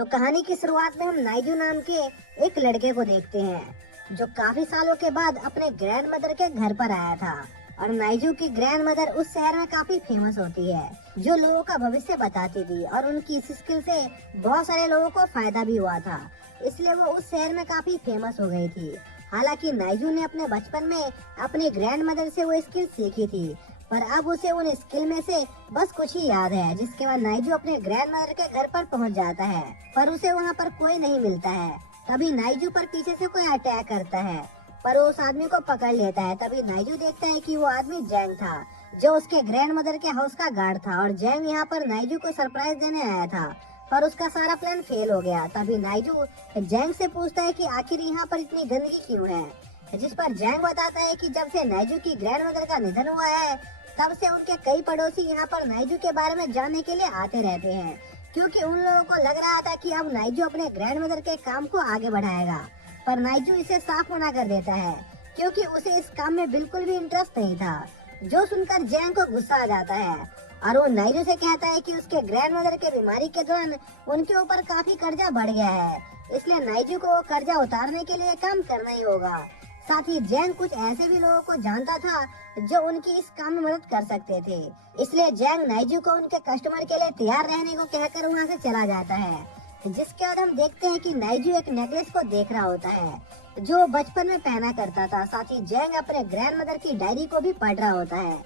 तो कहानी की शुरुआत में हम नाइजू नाम के एक लड़के को देखते हैं जो काफी सालों के बाद अपने ग्रैंड मदर के घर पर आया था। और नाइजू की ग्रैंड मदर उस शहर में काफी फेमस होती है, जो लोगों का भविष्य बताती थी और उनकी इस स्किल से बहुत सारे लोगों को फायदा भी हुआ था, इसलिए वो उस शहर में काफी फेमस हो गई थी। हालांकि नाइजू ने अपने बचपन में अपनी ग्रैंड मदर से वो स्किल सीखी थी, पर अब उसे उन स्किल में से बस कुछ ही याद है। जिसके बाद नाइजू अपने ग्रैंड मदर के घर पर पहुंच जाता है, पर उसे वहां पर कोई नहीं मिलता है। तभी नाइजू पर पीछे से कोई अटैक करता है, पर वो उस आदमी को पकड़ लेता है। तभी नाइजू देखता है कि वो आदमी जैंग था, जो उसके ग्रैंड मदर के हाउस का गार्ड था। और जैंग यहाँ पर नाइजू को सरप्राइज देने आया था, पर उसका सारा प्लान फेल हो गया। तभी नाइजू जैंग से पूछता है कि आखिर यहाँ पर इतनी गंदगी क्यों है, जिस पर जैंग बताता है कि जब से नाइजू की ग्रैंड मदर का निधन हुआ है, तब से उनके कई पड़ोसी यहाँ पर नाइजू के बारे में जानने के लिए आते रहते हैं, क्योंकि उन लोगों को लग रहा था कि अब नाइजू अपने ग्रैंड मदर के काम को आगे बढ़ाएगा। पर नाइजू इसे साफ मना कर देता है, क्योंकि उसे इस काम में बिल्कुल भी इंटरेस्ट नहीं था। जो सुनकर जैंग को गुस्सा आ जाता है और वो नाइजू से कहता है कि उसके ग्रैंड मदर के बीमारी के दौरान उनके ऊपर काफी कर्जा बढ़ गया है, इसलिए नाइजू को वो कर्जा उतारने के लिए काम करना ही होगा। साथ ही जैंग कुछ ऐसे भी लोगों को जानता था जो उनकी इस काम में मदद कर सकते थे, इसलिए जैंग नाइजू को उनके कस्टमर के लिए तैयार रहने को कहकर वहाँ से चला जाता है। जिसके बाद हम देखते हैं कि नाइजू एक नेकलेस को देख रहा होता है, जो वो बचपन में पहना करता था। साथ ही जैंग अपने ग्रैंड मदर की डायरी को भी पढ़ रहा होता है,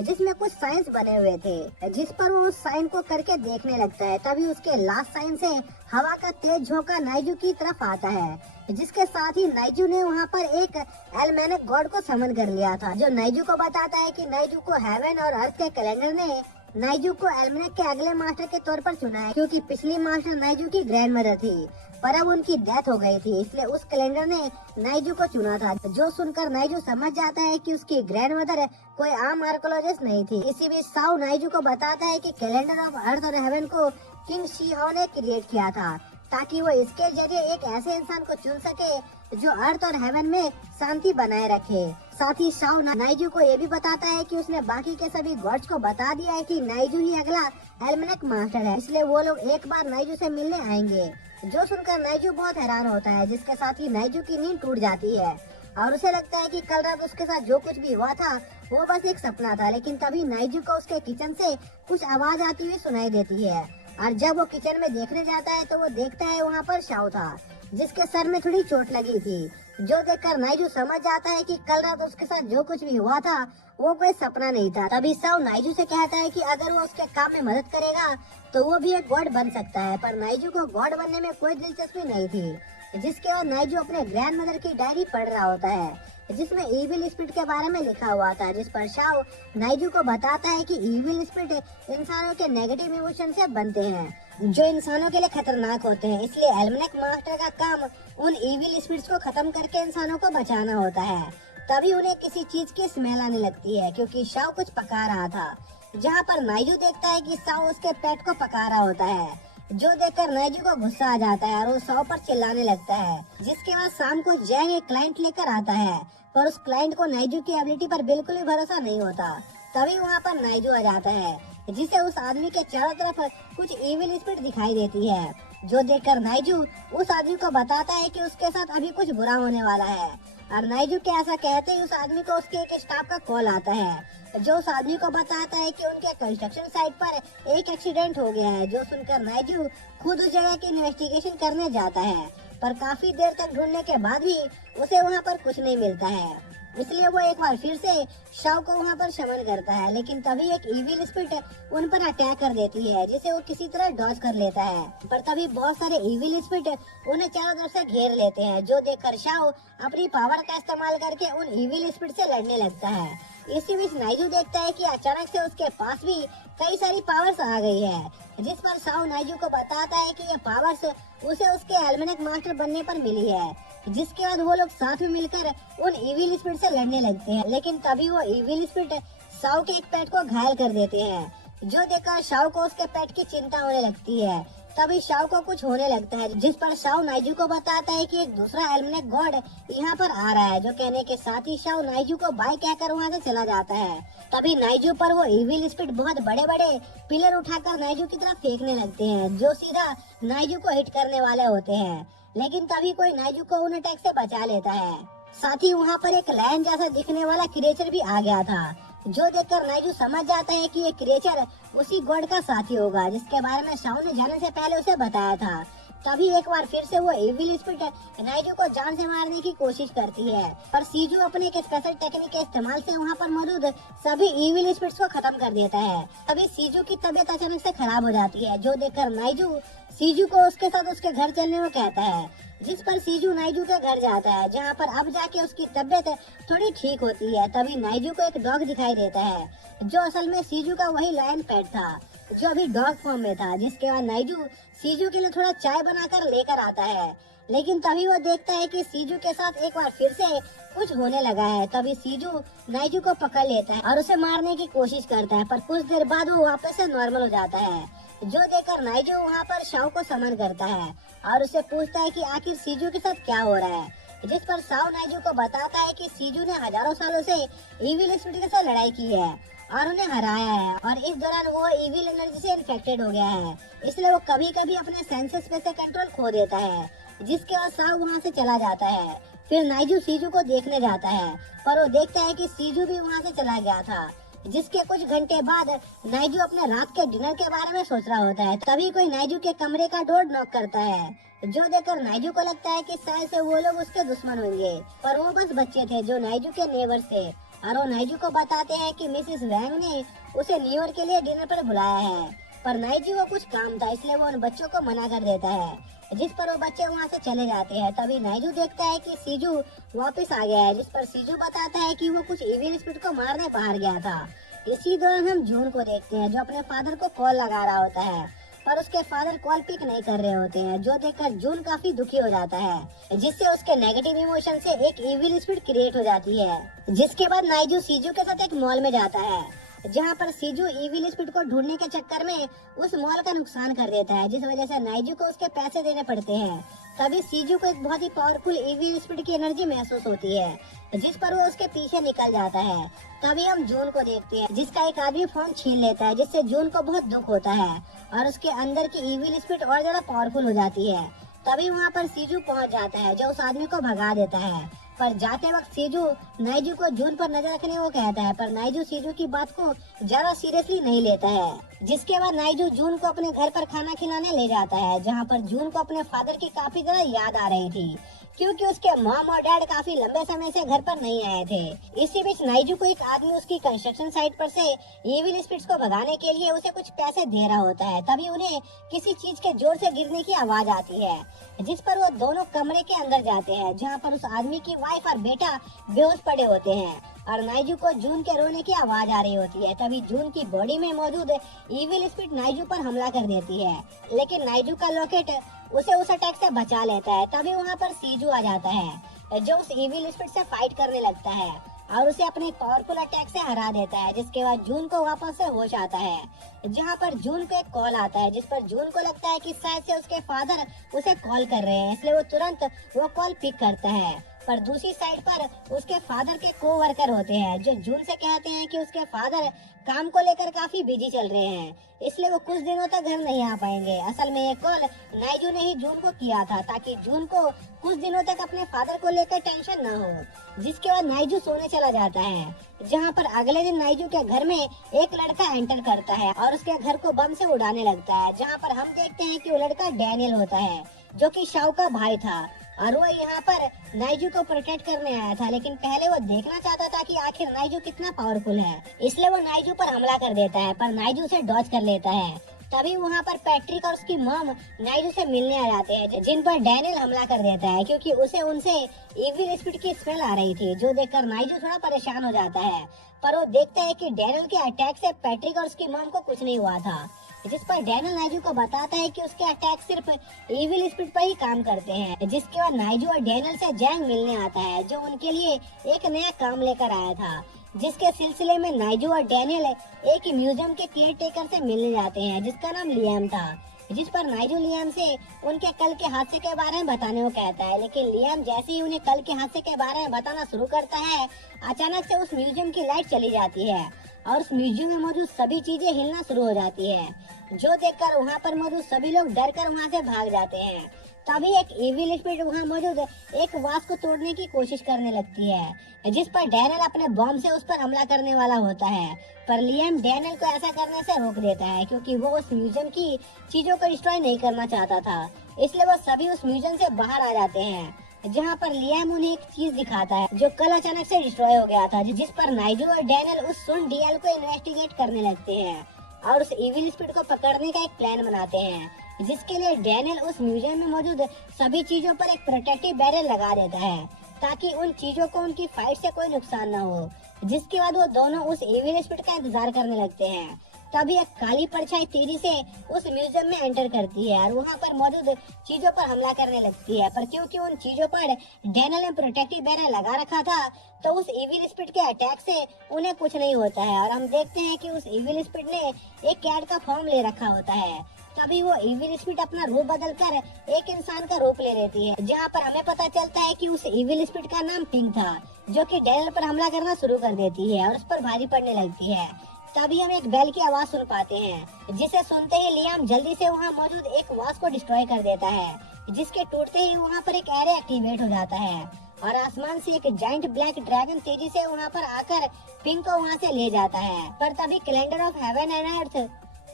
जिसमें कुछ साइंस बने हुए थे, जिस पर वो उस साइन को करके देखने लगता है। तभी उसके लास्ट साइन से हवा का तेज झोंका नाइजू की तरफ आता है, जिसके साथ ही नाइजू ने वहाँ पर एक एल्मेनिक गॉड को समन कर लिया था, जो नाइजू को बताता है कि नाइजू को हेवन और अर्थ के कैलेंडर ने नाइजू को एल्मेनिक के अगले मास्टर के तौर पर चुना है, क्योंकि पिछली मास्टर नाइजू की ग्रैंड मदर थी, पर अब उनकी डेथ हो गई थी, इसलिए उस कैलेंडर ने नाइजू को चुना था। जो सुनकर नाइजू समझ जाता है कि उसकी ग्रैंड मदर कोई आम आर्कोलॉजिस्ट नहीं थी। इसी बीच साउ नाइजू को बताता है कि कैलेंडर ऑफ अर्थ और हेवन को किंग शीहाओ ने क्रिएट किया था, ताकि वो इसके जरिए एक ऐसे इंसान को चुन सके जो अर्थ और हेवन में शांति बनाए रखे। साथ ही साउ नाइजू को ये भी बताता है कि उसने बाकी के सभी गॉड्स को बता दिया है कि नाइजू ही अगला एल्मेनिक मास्टर है, इसलिए वो लोग एक बार नाइजू से मिलने आएंगे। जो सुनकर नाइजू बहुत हैरान होता है, जिसके साथ ही नाइजू की नींद टूट जाती है और उसे लगता है कि कल रात उसके साथ जो कुछ भी हुआ था वो बस एक सपना था। लेकिन तभी नाइजू को उसके किचन से कुछ आवाज आती हुई सुनाई देती है, और जब वो किचन में देखने जाता है तो वो देखता है वहाँ पर शाओ था, जिसके सर में थोड़ी चोट लगी थी। जो देखकर नाइजू समझ जाता है कि कल रात उसके साथ जो कुछ भी हुआ था वो कोई सपना नहीं था। तभी साओ नाइजू से कहता है कि अगर वो उसके काम में मदद करेगा तो वो भी एक गॉड बन सकता है, पर नाइजू को गॉड बनने में कोई दिलचस्पी नहीं थी। जिसके बाद नाइजू अपने ग्रैंड मदर की डायरी पढ़ रहा होता है, जिसमें इविल स्पिरिट के बारे में लिखा हुआ था, जिस पर शाओ नाइजू को बताता है कि इविल स्पिरिट इंसानों के नेगेटिव इमोशन से बनते हैं, जो इंसानों के लिए खतरनाक होते हैं। इसलिए एल्मेनिक मास्टर का काम उन इविल स्पिरिट्स को खत्म करके इंसानों को बचाना होता है। तभी उन्हें किसी चीज की स्मेल आने लगती है, क्योंकि शाओ कुछ पका रहा था, जहाँ पर नाइजू देखता है कि शाओ उसके पेट को पका रहा होता है। जो देखकर नाइजू को गुस्सा आ जाता है और वो शाओ पर चिल्लाने लगता है। जिसके बाद शाम को जैंग एक क्लाइंट लेकर आता है, पर उस क्लाइंट को नाइजू की एबिलिटी पर बिल्कुल भी भरोसा नहीं होता। तभी वहाँ पर नाइजू आ जाता है, जिसे उस आदमी के चारों तरफ कुछ इविल स्पिरिट दिखाई देती है। जो देखकर नाइजू उस आदमी को बताता है कि उसके साथ अभी कुछ बुरा होने वाला है, और नाइजू के ऐसा कहते ही उस आदमी को उसके एक स्टाफ का कॉल आता है, जो उस आदमी को बताता है कि उनके कंस्ट्रक्शन साइट पर एक एक्सीडेंट हो गया है। जो सुनकर नाइजू खुद उस जगह की इन्वेस्टिगेशन करने जाता है, पर काफी देर तक ढूंढने के बाद भी उसे वहाँ पर कुछ नहीं मिलता है, इसलिए वो एक बार फिर से शाओ को वहाँ पर शमन करता है। लेकिन तभी एक इविल स्पिरिट उन पर अटैक कर देती है, जिसे वो किसी तरह डॉज कर लेता है। पर तभी बहुत सारे इविल स्पिरिट उन्हें चारों तरफ से घेर लेते हैं। जो देखकर शाओ अपनी पावर का इस्तेमाल करके उन इविल स्पिरिट से लड़ने लगता है। इसी बीच नाइजू देखता है कि अचानक से उसके पास भी कई सारी पावर्स आ गई है, जिस पर साओ नाइजू को बताता है कि ये पावर्स उसे उसके एल्मेनिक मास्टर बनने पर मिली है। जिसके बाद वो लोग साथ में मिलकर उन इविल स्पिरिट से लड़ने लगते हैं। लेकिन तभी वो इविल स्पिरिट साओ के एक पेट को घायल कर देते हैं। जो देखकर शाओ को उसके पेट की चिंता होने लगती है, तभी शाओ को कुछ होने लगता है, जिस पर शाओ नाइजू को बताता है कि एक दूसरा एल्मनेक गॉड यहाँ पर आ रहा है, जो कहने के साथ ही शाओ नाइजू को बाय कहकर वहाँ से चला जाता है। तभी नाइजू पर वो इविल स्पिरिट बहुत बड़े बड़े पिलर उठाकर नाइजू की तरफ फेंकने लगते हैं, जो सीधा नाइजू को हिट करने वाले होते हैं। लेकिन तभी कोई नाइजू को उन अटैक से बचा लेता है। साथ ही वहाँ पर एक लायन जैसा दिखने वाला क्रिएचर भी आ गया था, जो देखकर नाइजू समझ जाता है कि ये क्रिएचर उसी गॉड का साथी होगा, जिसके बारे में शाओ ने जाने से पहले उसे बताया था। तभी एक बार फिर से वो इविल स्पिरिट नाइजू को जान से मारने की कोशिश करती है, पर सीजू अपने एक स्पेशल टेक्निक के इस्तेमाल से वहाँ पर मौजूद सभी इविल स्पिरिट्स को खत्म कर देता है। तभी सीजू की तबीयत अचानक से खराब हो जाती है, जो देखकर नाइजू सीजू को उसके साथ उसके घर चलने को कहता है, जिस पर सीजू नाइजू के घर जाता है, जहाँ पर अब जाके उसकी तबीयत थोड़ी ठीक होती है। तभी नाइजू को एक डॉग दिखाई देता है, जो असल में सीजू का वही लायन पेट था, जो अभी डॉग फॉर्म में था। जिसके बाद नाइजू सीजू के लिए थोड़ा चाय बनाकर लेकर आता है, लेकिन तभी वो देखता है कि सीजू के साथ एक बार फिर से कुछ होने लगा है। तभी सीजू नाइजू को पकड़ लेता है और उसे मारने की कोशिश करता है, पर कुछ देर बाद वो वापस से नॉर्मल हो जाता है, जो देखकर नाइजू वहाँ पर शाओ को समन करता है और उसे पूछता है कि आखिर सीजू के साथ क्या हो रहा है। जिस पर शाओ नाइजू को बताता है कि सीजू ने हजारों सालों से इविल स्पिरिट के साथ लड़ाई की है और उन्हें हराया है, और इस दौरान वो इविल एनर्जी से इन्फेक्टेड हो गया है, इसलिए वो कभी कभी अपने सेंसेस पे से कंट्रोल खो देता है। जिसके बाद शाओ वहाँ से चला जाता है। फिर नाइजू सीजू को देखने जाता है, पर वो देखता है कि सीजू भी वहाँ से चला गया था। जिसके कुछ घंटे बाद नाइजू अपने रात के डिनर के बारे में सोच रहा होता है। तभी कोई नाइजू के कमरे का डोर नॉक करता है, जो देखकर नाइजू को लगता है कि शायद से वो लोग उसके दुश्मन होंगे, पर वो बस बच्चे थे जो नाइजू के नेबर्स थे, और वो नाइजू को बताते हैं कि मिसेस वैंग ने उसे न्यू ईयर के लिए डिनर पर बुलाया है। पर नाइजू को कुछ काम था, इसलिए वो उन बच्चों को मना कर देता है, जिस पर वो बच्चे वहाँ से चले जाते हैं। तभी नाइजू देखता है कि सीजू वापस आ गया है, जिस पर सीजू बताता है कि वो कुछ इविल स्पिरिट को मारने बाहर गया था। इसी दौरान हम जून को देखते हैं, जो अपने फादर को कॉल लगा रहा होता है, पर उसके फादर कॉल पिक नहीं कर रहे होते हैं, जो देखकर जून काफी दुखी हो जाता है, जिससे उसके नेगेटिव इमोशन से एक इविल स्पिरिट क्रिएट हो जाती है। जिसके बाद नाइजू सीजू के साथ एक मॉल में जाता है, जहाँ पर सीजू इविल स्पिरिट को ढूंढने के चक्कर में उस मॉल का नुकसान कर देता है, जिस वजह से नाइजू को उसके पैसे देने पड़ते हैं। तभी सीजू को एक बहुत ही पावरफुल इविल स्पिरिट की एनर्जी महसूस होती है, जिस पर वो उसके पीछे निकल जाता है। तभी हम जून को देखते हैं, जिसका एक आदमी फोन छीन लेता है, जिससे जून को बहुत दुख होता है और उसके अंदर की इविल स्पिरिट और ज्यादा पावरफुल हो जाती है। तभी वहाँ पर सीजू पहुँच जाता है, जो उस आदमी को भगा देता है, पर जाते वक्त सीजू नाइजू को जून पर नजर रखने को कहता है, पर नाइजू सीजू की बात को ज्यादा सीरियसली नहीं लेता है। जिसके बाद नाइजू जून को अपने घर पर खाना खिलाने ले जाता है, जहाँ पर जून को अपने फादर की काफी ज्यादा याद आ रही थी, क्योंकि उसके मॉम और डैड काफी लंबे समय से घर पर नहीं आए थे। इसी बीच नाइजू को एक आदमी उसकी कंस्ट्रक्शन साइट पर से इविल स्पिरिट्स को भगाने के लिए उसे कुछ पैसे दे रहा होता है। तभी उन्हें किसी चीज के जोर से गिरने की आवाज आती है, जिस पर वो दोनों कमरे के अंदर जाते हैं, जहाँ पर उस आदमी की वाइफ और बेटा बेहोश पड़े होते हैं और नाइजू को जून के रोने की आवाज आ रही होती है। तभी जून की बॉडी में मौजूद इविल स्पिरिट नाइजू पर हमला कर देती है, लेकिन नाइजू का लॉकेट उसे उस अटैक से बचा लेता है। तभी वहाँ पर सीजू आ जाता है, जो उस इविल स्पिरिट से फाइट करने लगता है और उसे अपने पावरफुल अटैक से हरा देता है। जिसके बाद जून को वापस से होश आता है, जहाँ पर जून को एक कॉल आता है, जिस पर जून को लगता है कि शायद से उसके फादर उसे कॉल कर रहे हैं, इसलिए वो तुरंत वो कॉल पिक करता है। पर दूसरी साइड पर उसके फादर के को वर्कर होते हैं, जो जून से कहते हैं कि उसके फादर काम को लेकर काफी बिजी चल रहे हैं, इसलिए वो कुछ दिनों तक घर नहीं आ पाएंगे। असल में ये कॉल नाइजू ने ही जून को किया था, ताकि जून को कुछ दिनों तक अपने फादर को लेकर टेंशन न हो। जिसके बाद नाइजू सोने चला जाता है, जहाँ पर अगले दिन नाइजू के घर में एक लड़का एंटर करता है और उसके घर को बम से उड़ाने लगता है, जहाँ पर हम देखते हैं कि वो लड़का डैनियल होता है, जो कि शाओ का भाई था, और वो यहाँ पर नाइजू को प्रोटेक्ट करने आया था। लेकिन पहले वो देखना चाहता था कि आखिर नाइजू कितना पावरफुल है, इसलिए वो नाइजू पर हमला कर देता है, पर नाइजू उसे डॉज कर लेता है। तभी वहाँ पर पैट्रिक और उसकी मॉम नाइजू से मिलने आ जाते हैं, जिन पर डैनियल हमला कर देता है, क्योंकि उसे उनसे इविल स्पिरिट की स्मेल आ रही थी, जो देखकर नाइजू थोड़ा परेशान हो जाता है। पर वो देखता है कि डैनियल के अटैक से पैट्रिक और उसकी मॉम को कुछ नहीं हुआ था, जिस पर डैनियल नाइजू को बताता है कि उसके अटैक सिर्फ इविल स्पिरिट पर ही काम करते हैं। जिसके बाद नाइजू और डैनियल से जैंग मिलने आता है, जो उनके लिए एक नया काम लेकर आया था, जिसके सिलसिले में नाइजू और डैनियल एक म्यूजियम के केयर टेकर से मिलने जाते हैं, जिसका नाम लियाम था। जिस पर नाइजू लियाम से उनके कल के हादसे के बारे में बताने को कहता है। लेकिन लियाम जैसे ही उन्हें कल के हादसे के बारे में बताना शुरू करता है, अचानक से उस म्यूजियम की लाइट चली जाती है और उस म्यूजियम में मौजूद सभी चीजें हिलना शुरू हो जाती है, जो देखकर वहाँ पर मौजूद सभी लोग डर कर वहाँ से भाग जाते हैं। तभी एक इविल स्पिरिट वहाँ मौजूद एक वास को तोड़ने की कोशिश करने लगती है, जिस पर डैनियल अपने बॉम्ब से उस पर हमला करने वाला होता है। पर लियाम डैनियल को ऐसा करने से रोक देता है, क्योंकि वो उस म्यूजियम की चीजों को डिस्ट्रॉय नहीं करना चाहता था। इसलिए वो सभी उस म्यूजियम से बाहर आ जाते हैं, जहाँ पर लियाम उन्हें एक चीज दिखाता है जो कल अचानक से डिस्ट्रॉय हो गया था, जिस पर नाइजू और डैनियल उस सुन डीएल को इन्वेस्टिगेट करने लगते हैं और उस इविल स्पिरिट को पकड़ने का एक प्लान बनाते हैं, जिसके लिए डैनियल उस म्यूजियम में मौजूद सभी चीजों पर एक प्रोटेक्टिव बैरियर लगा देता है, ताकि उन चीजों को उनकी फाइट से कोई नुकसान न हो। जिसके बाद वो दोनों उस इविल स्पिरिट का इंतजार करने लगते हैं। तभी एक काली परछाई तेजी से उस म्यूजियम में एंटर करती है और वहाँ पर मौजूद चीजों पर हमला करने लगती है। पर क्योंकि उन चीजों पर डैनियल ने प्रोटेक्टिव बैरियर लगा रखा था, तो उस इविल स्पिरिट के अटैक से उन्हें कुछ नहीं होता है। और हम देखते हैं कि उस इविल स्पिरिट ने एक कैट का फॉर्म ले रखा होता है। तभी वो इविल स्पिरिट अपना रूप बदलकर एक इंसान का रूप ले लेती है, जहाँ पर हमें पता चलता है कि उस इविल स्पिरिट का नाम पिंक था, जो कि डैनियल पर हमला करना शुरू कर देती है और उस पर भारी पड़ने लगती है। तभी हम एक बेल की आवाज सुन पाते हैं, जिसे सुनते ही लियाम जल्दी से वहाँ मौजूद एक वास को डिस्ट्रॉय कर देता है, जिसके टूटते ही वहाँ पर एक एरे एक्टिवेट हो जाता है और आसमान से एक जाइंट ब्लैक ड्रैगन तेजी से वहाँ पर आकर पिंक को वहाँ से ले जाता है। पर तभी calendar of heaven and earth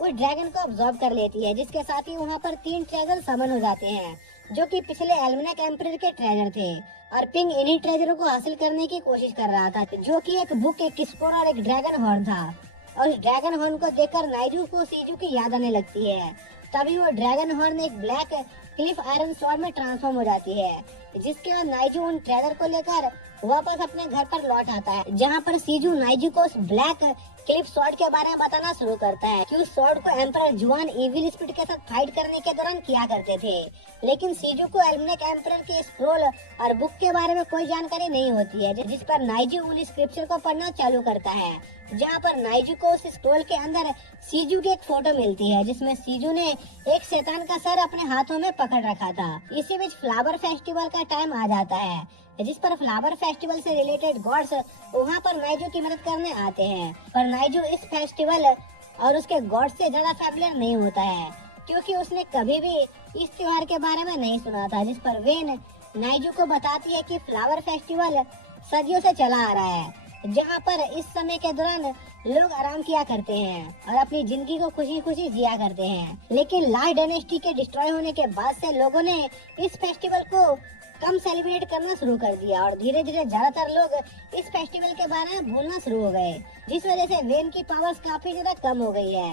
उस ड्रैगन को ऑब्जॉर्व कर लेती है, जिसके साथ ही वहाँ पर 3 ट्रेजर समन हो जाते हैं, जो कि पिछले एल्मेनाक एम्परर के ट्रेजर थे। और पिंग इन्हीं ट्रेजरों को हासिल करने की कोशिश कर रहा था, जो कि एक बुक, एक स्पोर और एक ड्रैगन हॉर्न था। और उस ड्रैगन हॉर्न को देखकर नाइजू को सीजू की याद आने लगती है। तभी वो ड्रैगन हॉर्न एक ब्लैक क्लिफ आयरन स्वॉर्ड में ट्रांसफॉर्म हो जाती है, जिसके बाद नाइजू उन ट्रेजर को लेकर वापस अपने घर पर लौट आता है, जहाँ पर सीजू नाइजू को उस ब्लैक क्लिफ स्वॉर्ड के बारे में बताना शुरू करता है कि उस स्वॉर्ड को एम्परर जुआन इविल स्पिरिट के साथ फाइट करने के दौरान किया करते थे। लेकिन सीजू को एल्मेनाक एम्परर के स्क्रोल और बुक के बारे में कोई जानकारी नहीं होती है, जिस पर नाइजू उन स्क्रिप्चर को पढ़ना चालू करता है, जहाँ पर नाइजू को उस स्क्रोल के अंदर सीजू की एक फोटो मिलती है, जिसमें सीजू ने एक शैतान का सर अपने हाथों में पकड़ रखा था। इसी बीच फ्लावर फेस्टिवल का टाइम आ जाता है, जिस पर फ्लावर फेस्टिवल से रिलेटेड गॉड्स वहाँ पर नाइजू की मदद करने आते हैं। पर नाइजू इस फेस्टिवल और उसके गॉड से ज्यादा फैमिलियर नहीं होता है, क्योंकि उसने कभी भी इस त्योहार के बारे में नहीं सुना था। जिस पर वेन नाइजू को बताती है कि फ्लावर फेस्टिवल सदियों से चला आ रहा है, जहाँ पर इस समय के दौरान लोग आराम किया करते हैं और अपनी जिंदगी को खुशी खुशी जिया करते हैं। लेकिन लास्ट डायनेस्टी के डिस्ट्रॉय होने के बाद से लोगों ने इस फेस्टिवल को कम सेलिब्रेट करना शुरू कर दिया और धीरे धीरे ज्यादातर लोग इस फेस्टिवल के बारे में भूलना शुरू हो गए, जिस वजह से वेन की पावर्स काफी ज्यादा कम हो गई है,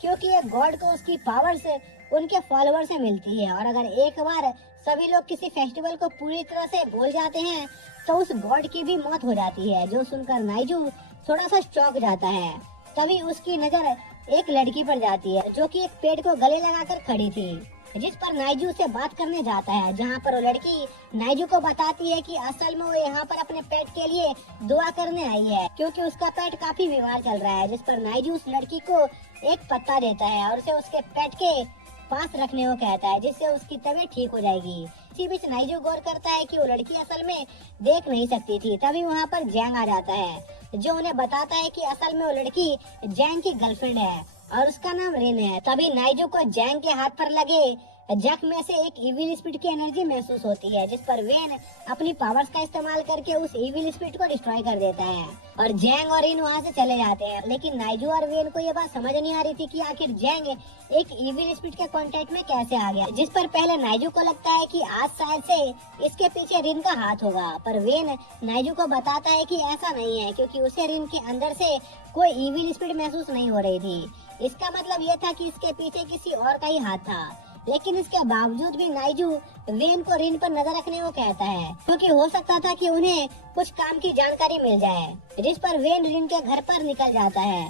क्योंकि एक गॉड को उसकी पावर्स उनके फॉलोअर से मिलती है। और अगर एक बार सभी लोग किसी फेस्टिवल को पूरी तरह से भूल जाते हैं, तो उस गॉड की भी मौत हो जाती है, जो सुनकर नाइजू थोड़ा सा चौंक जाता है। तभी उसकी नजर एक लड़की पर जाती है, जो कि एक पेड़ को गले लगाकर खड़ी थी, जिस पर नाइजू से बात करने जाता है, जहाँ पर वो लड़की नाइजू को बताती है कि असल में वो यहाँ पर अपने पेट के लिए दुआ करने आई है, क्योंकि उसका पेट काफी बीमार चल रहा है। जिस पर नाइजू उस लड़की को एक पत्ता देता है और उसे उसके पेट के पास रखने को कहता है, जिससे उसकी तबीयत ठीक हो जाएगी। इसी बीच नाइजू गौर करता है कि वो लड़की असल में देख नहीं सकती थी। तभी वहाँ पर जैंग आ जाता है, जो उन्हें बताता है कि असल में वो लड़की जैंग की गर्लफ्रेंड है और उसका नाम रेन है। तभी नाइजू को जैंग के हाथ पर लगे जख्म में से एक इविल स्पिरिट की एनर्जी महसूस होती है, जिस पर वेन अपनी पावर्स का इस्तेमाल करके उस इविल स्पिरिट को डिस्ट्रॉय कर देता है और जैंग और इन वहाँ से चले जाते हैं। लेकिन नाइजू और वेन को ये बात समझ नहीं आ रही थी कि आखिर जैंग एक इविल स्पिरिट के कांटेक्ट में कैसे आ गया, जिस पर पहले नाइजू को लगता है कि आज शायद से इसके पीछे रिन का हाथ होगा। पर वेन नाइजू को बताता है कि ऐसा नहीं है, क्योंकि उसे रिन के अंदर से कोई इविल स्पिरिट महसूस नहीं हो रही थी। इसका मतलब यह था कि इसके पीछे किसी और का ही हाथ था। लेकिन इसके बावजूद भी नाइजू वेन को रिन पर नजर रखने को कहता है, क्योंकि हो सकता था कि उन्हें कुछ काम की जानकारी मिल जाए, जिस पर वेन रिन के घर पर निकल जाता है।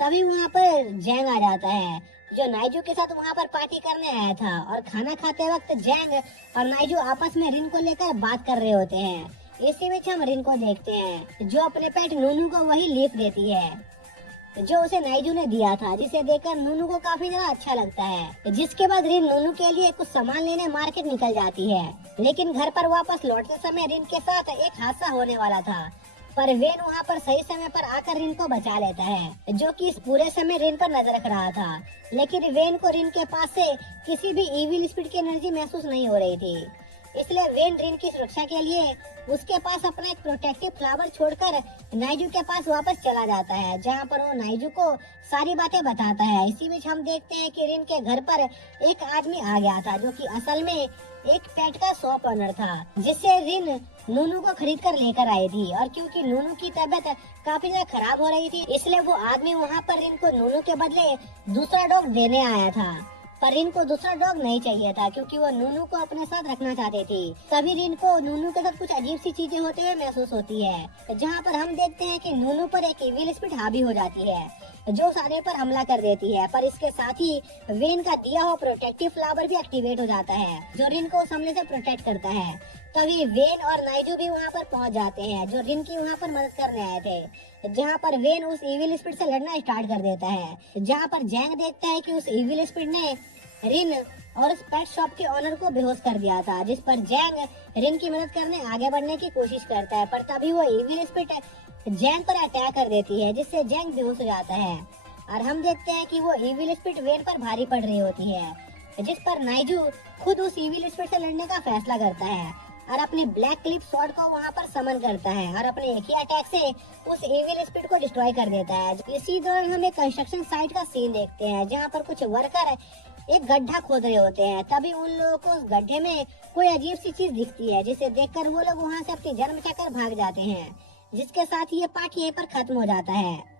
तभी वहाँ पर जैंग आ जाता है, जो नाइजू के साथ वहाँ पर पार्टी करने आया था, और खाना खाते वक्त जैंग और नाइजू आपस में रिन को लेकर बात कर रहे होते हैं। इसी बीच हम रिन को देखते हैं, जो अपने पेट नूनू को वही लीफ देती है। जो उसे नाइजू ने दिया था, जिसे देखकर नूनू को काफी ज्यादा अच्छा लगता है। जिसके बाद रिन नूनू के लिए कुछ सामान लेने मार्केट निकल जाती है, लेकिन घर पर वापस लौटते समय रिन के साथ एक हादसा होने वाला था, पर वेन वहाँ पर सही समय पर आकर रिन को बचा लेता है, जो कि इस पूरे समय रिन पर नजर रख रहा था। लेकिन वेन को रिन के पास से किसी भी इविल स्पिरिट की एनर्जी महसूस नहीं हो रही थी, इसलिए वेन रिन की सुरक्षा के लिए उसके पास अपना एक प्रोटेक्टिव फ्लावर छोड़कर नाइजू के पास वापस चला जाता है, जहाँ पर वो नाइजू को सारी बातें बताता है। इसी बीच हम देखते हैं कि रिन के घर पर एक आदमी आ गया था, जो कि असल में एक पेट का शॉप ओनर था, जिससे रिन नूनू को खरीद कर लेकर आई थी। और क्योंकि नूनू की तबीयत काफी ज्यादा खराब हो रही थी, इसलिए वो आदमी वहाँ पर रिन को नूनू के बदले दूसरा डॉग देने आया था। पर रिन को दूसरा डॉग नहीं चाहिए था, क्योंकि वो नूनू को अपने साथ रखना चाहती थी। तभी रिन को नूनू के साथ कुछ अजीब सी चीजें होते हुए महसूस होती है, जहाँ पर हम देखते हैं कि नूनू पर एक इविल स्पिरिट हावी हो जाती है, जो सारे पर हमला कर देती है। पर इसके साथ ही वेन का दिया हुआ प्रोटेक्टिव फ्लावर भी एक्टिवेट हो जाता है, जो रिन को उस हमले से प्रोटेक्ट करता है। तभी वेन और नाइजू भी वहाँ पर पहुँच जाते हैं, जो रिन की वहाँ पर मदद करने आए थे, जहाँ पर वेन उस इविल स्पिरिट से लड़ना स्टार्ट कर देता है। जहाँ पर जैंग देखता है कि उस इविल स्पिरिट ने रिन और उस पेट शॉप के ओनर को बेहोश कर दिया था, जिस पर जैंग रिन की मदद करने आगे बढ़ने की कोशिश करता है। पर तभी वो इविल स्पिरिट जैंग पर अटैक कर देती है, जिससे जैंग बेहोश हो जाता है। और हम देखते हैं कि वो इविल स्पिरिट वेन पर भारी पड़ रही होती है, जिस पर नाइजू खुद उस इविल स्पिरिट से लड़ने का फैसला करता है और अपने ब्लैक क्लिप स्वॉर्ड को वहाँ पर समन करता है और अपने एक ही अटैक से उस इविल स्पिरिट को डिस्ट्रॉय कर देता है। इसी दौरान हम एक कंस्ट्रक्शन साइट का सीन देखते हैं, जहाँ पर कुछ वर्कर एक गड्ढा खोद रहे होते हैं। तभी उन लोगों को उस गड्ढे में कोई अजीब सी चीज दिखती है, जिसे देखकर वो लोग वहाँ से अपनी जान बचाकर भाग जाते हैं। जिसके साथ ये पार्ट यहीं पर खत्म हो जाता है।